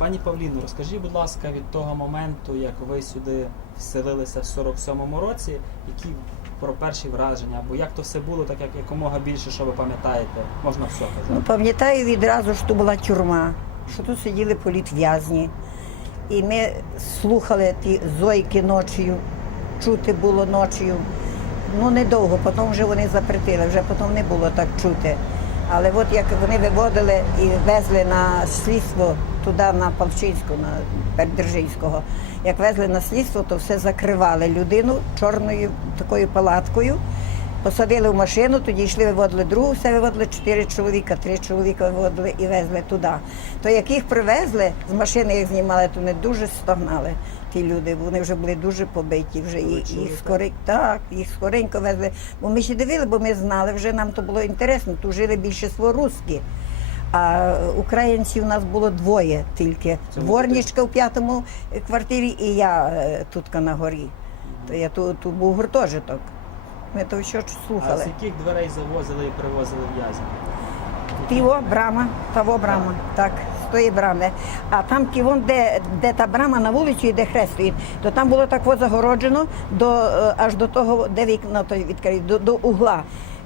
Пані Павліно, розкажіть, будь ласка, від того моменту, як ви сюди вселилися в 47-му році, які про перші враження, або як то все було, так як якомога більше, що ви пам'ятаєте, можна все Ну, пам'ятаю відразу, що була тюрма, що тут сиділи політв'язні. І ми слухали ті зойки ночою, чути було ночою. Ну, недовго, потім вже вони запретили, вже потім не було так чути. Але от як вони виводили і везли на слідство туди на Палчинську, на Передержинського, як везли на слідство, то все закривали людину чорною такою палаткою. Посадили в машину, тоді йшли, виводили другу, все виводили чотири чоловіка, три чоловіка виводили і везли туди. То як їх привезли, з машини їх знімали, то вони дуже стогнали, ті люди. Вони вже були дуже побиті, вже їх, їх скоренько, так, їх скоренько везли. Бо ми ще дивили, бо ми знали, вже нам то було інтересно, тут жили більшість русські. А українців у нас було двоє тільки. Дворничка в п'ятому квартирі і я е, тут на горі. То я тут, тут був гуртожиток. Ми то що А слухали. з яких дверей завозили і привозили в'язнів? Тіво брама, того брама, так, з тої брами. А там ківон, де, де та брама на вулиці, і де хрест стоїть, то там було так загороджено до, е, аж до того, де вікна той відкриють, до, до угла.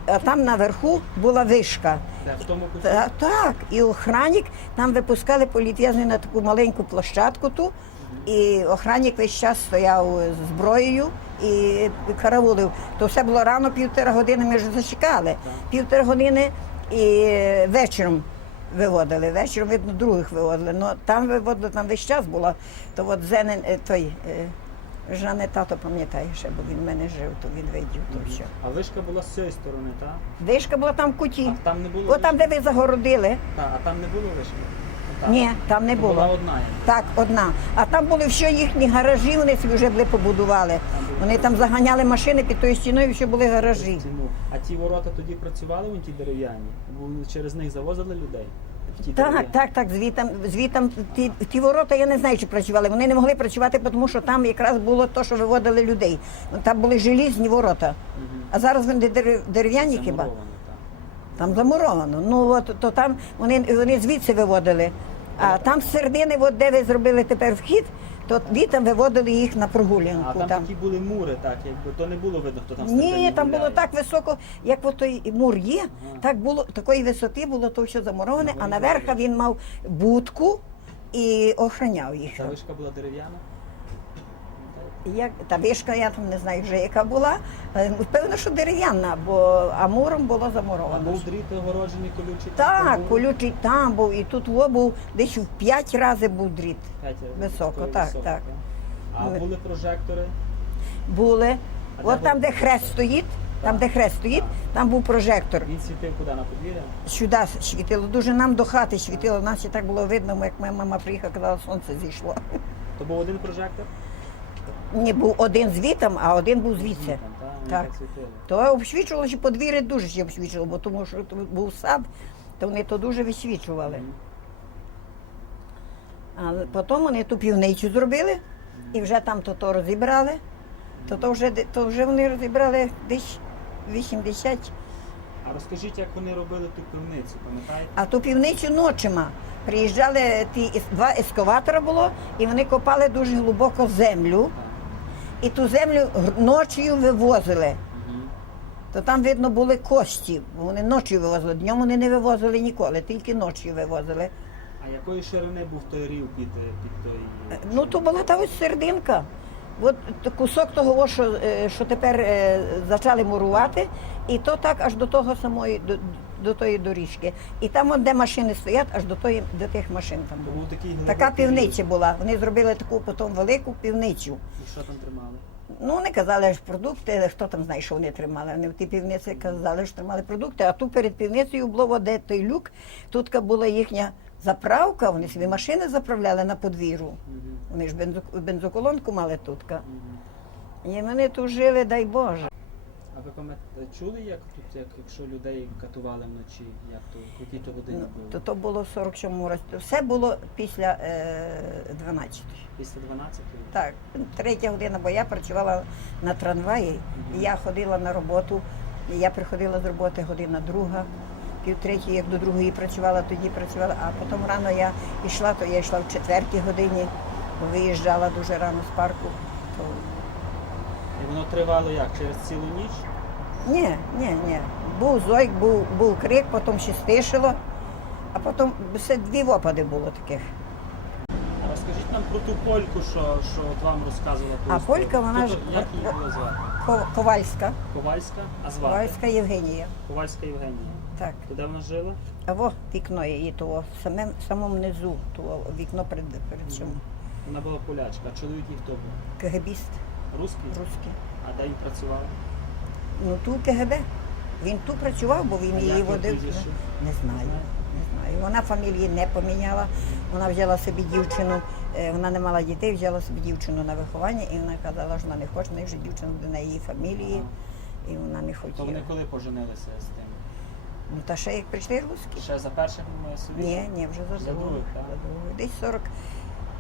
А там наверху була вишка. Де в тому? Та, так, і охранник там випускали політв'язнів на таку маленьку площадку ту. І охранник весь час стояв з зброєю і караулив. То все було рано, півтора години ми вже зачекали. Півтора години і вечором виводили. Вечором, видно, других виводили. Ну там виводили, там весь час було. То от Зенин, е, той е, Жане тато пам'ятає ще, бо він в мене жив, то він видів то все. А вишка була з цієї сторони, так? Вишка була там в куті. А там не було От там, вишки? де ви загородили. Та, а там не було вишки? Отак. Ні, там не Була було. одна. як. Так, одна. А там були все їхні гаражі, вони собі вже були побудували. Вони там заганяли машини під тою стіною, ще були гаражі. Стіну. А ті ворота тоді працювали вон ті дерев'яні? Бо через них завозили людей? В Так, так, так, звітам, звітам ті, ті ворота я не знаю, чи працювали. Вони не могли працювати, тому що там якраз було те, що виводили людей. Ну, Там були желізні ворота. А зараз вони дерев'яні хіба? Там замуровано. Ну от то там вони, вони звідси виводили. А там з середини, от де ви зробили тепер вхід, то літом виводили їх на прогулянку. А там, такі були мури, так, якби то не було видно, хто там Ні, там там було так високо, як от той мур є, Ага. так було такої висоти було то все замуроване, а наверху він мав будку і охороняв їх. Та вишка була дерев'яна? Як та вишка, я там не знаю вже яка була. е, Певно, що дерев'яна, бо амуром було А замуровано. був дріт огороджений колючий? Так, колючий там був, і тут во був десь в п'ять разів був дріт. П'ять Високо, такої так, високо, так. А Ну, були прожектори? Були. А От там, ви- де хрест стоїть, там, Так, де хрест стоїть, там був прожектор. Він світив куди на подвір'я? Сюди світило, дуже нам до хати світило, нас ще так було видно, як моя мама приїхала, казала, сонце зійшло. То був один прожектор? Ні, був один звітом, а один був звідси. Так. То обсвічувало, що подвір'я дуже ще обсвічувало, бо тому що тут був сад, то вони то дуже висвічували. Але потім вони ту півницю зробили і вже там то, то розібрали. То, то, вже, то вже вони розібрали десь 80, А розкажіть, як вони робили ту пивницю, пам'ятаєте? а ту півницю ночима. Приїжджали ті два ескаватора було, і вони копали дуже глибоко землю. І ту землю ночою вивозили. То там, видно, були кості, вони ночі вивозили. Днем вони не вивозили ніколи, тільки ночі вивозили. А якої ширини був той рів під, під той? Ну, то була та ось серединка. От кусок того, що, е, що тепер е, почали мурувати, і то так аж до того самої, до, до тої доріжки. І там, от, де машини стоять, аж до, тої, до тих машин там було. Така півниця була. Вони зробили таку потім велику півницю. І що там тримали? Ну, вони казали ж продукти, хто там знає, що вони тримали. Вони в тій півниці казали, що тримали продукти, а тут перед півницею було де той люк, тут була їхня заправка, вони собі машини заправляли на подвір'ю. Вони ж бензо, бензоколонку мали тут. І вони тут жили, дай Боже. Ви пам'ятаєте, чули, як тут, як, якщо людей катували вночі, як то, в якій то годині Ну, було? то, то було в 47 році. Все було після е, 12. Після 12-ї? Так, третя година, бо я працювала на трамваї, і я ходила на роботу, і я приходила з роботи година друга, півтретій, як до другої працювала, тоді працювала, а потім рано я йшла, то я йшла в четвертій годині, виїжджала дуже рано з парку. То... І воно тривало як? Через цілу ніч? Ні, ні, ні. Був зойк, був, був крик, потім ще стишило, а потім все дві опади було таких. А Розкажіть нам про ту польку, що, що от вам розказувала. А полька, вона ж- Як її було звати? Ковальська, Ковальська? А звати? Ковальська Євгенія. Ковальська Євгенія. Так. Де вона жила? А во вікно її того, самим, самому низу, того вікно перед, перед цим. Вона була полячка. А чоловік їх хто був? КГБіст Русський? русський. А де він працював? Ну тут КГБ. Він тут працював, бо він її водив. Не знаю. Не знаю. Вона фамілії не поміняла. Вона взяла собі дівчину, е, вона не мала дітей, взяла собі дівчину на виховання, і вона казала, що вона не хоче, в вже дівчина буде на її фамілії, і вона не То вони коли поженилися з тим? Ну та ще як прийшли русські. Ще за першим совітом? Ні, ні, вже за За другою. другою,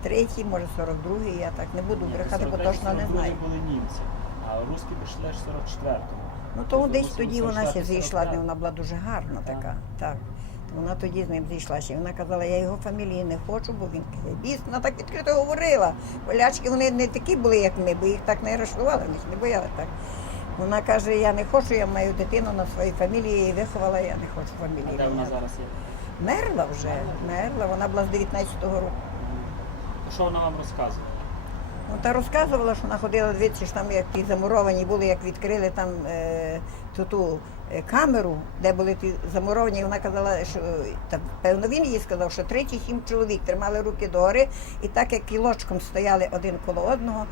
так? За другою. Десь 43, може 42, я так не буду брехати, бо точно не 42-й знаю. були німці, а русські прийшли аж в 44-му. Ну тому Тобто десь тоді вона ще зійшла, 45-й. вона була дуже гарна Так. така. Так. Вона тоді з ним зійшлася. Вона казала, я його фамілії не хочу, бо він біс. Вона так відкрито говорила. Полячки вони не такі були, як ми, бо їх так не арештували, вони ж не бояли так. Вона каже, я не хочу, я маю дитину на своїй фамілії, я її виховала, я не хочу А фамілії. де вона зараз є? Мерла вже, мерла, вона була з 19-го року. Що вона вам розказувала? Ну, та розказувала, що вона ходила дивитися, що там як ті замуровані були, як відкрили там е, ту, ту е, камеру, де були ті замуровані, і вона казала, що та, певно він їй сказав, що 37 чоловік тримали руки догори, і так як кілочком стояли один коло одного,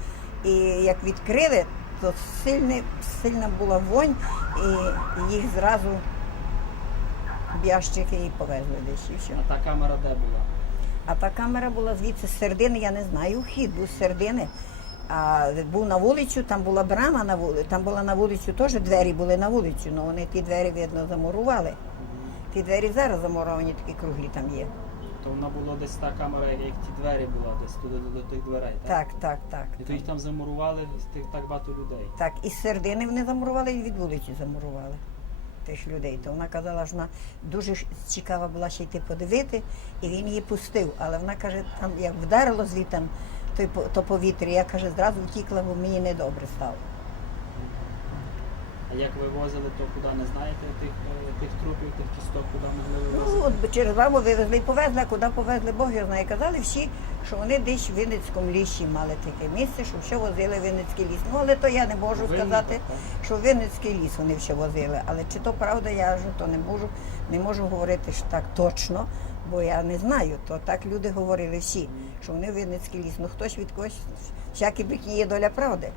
і як відкрили, то сильний, сильна була вонь, і їх зразу в ящики і повезли десь і все. А та камера де була? А та камера була звідси з середини, я не знаю, вхід був з середини. А був на вулицю, там була брама на вулицю, там була на вулицю теж двері були на вулицю, але вони ті двері, видно, замурували. Ті двері зараз замуровані, такі круглі там є. То вона була десь та камера, як ті двері була, десь туди до, до тих дверей. Так? Так, так, так. І то їх там замурували тих так багато людей. Так, і з середини вони замурували, і від вулиці замурували тих людей. То вона казала, що вона дуже цікава була ще йти подивити, і він її пустив. Але вона каже, там як вдарило звітом то, то повітря, я каже, зразу втікла, бо мені недобре стало. А як вивозили, то куди не знаєте тих, е, тих трупів, тих кісток, куди могли Ну, от через бабу вивезли і повезли, а куди повезли, Бог його знає. Казали всі, що вони десь в Вінницькому лісі мали таке місце, що все возили в Вінницький ліс. Ну, але то я не можу сказати, що в Вінницький ліс вони все возили. Але чи то правда, я ж то не можу, не можу говорити що так точно, бо я не знаю. То так люди говорили всі, що вони в Вінницький ліс. Ну хтось від когось, всякі є доля правди.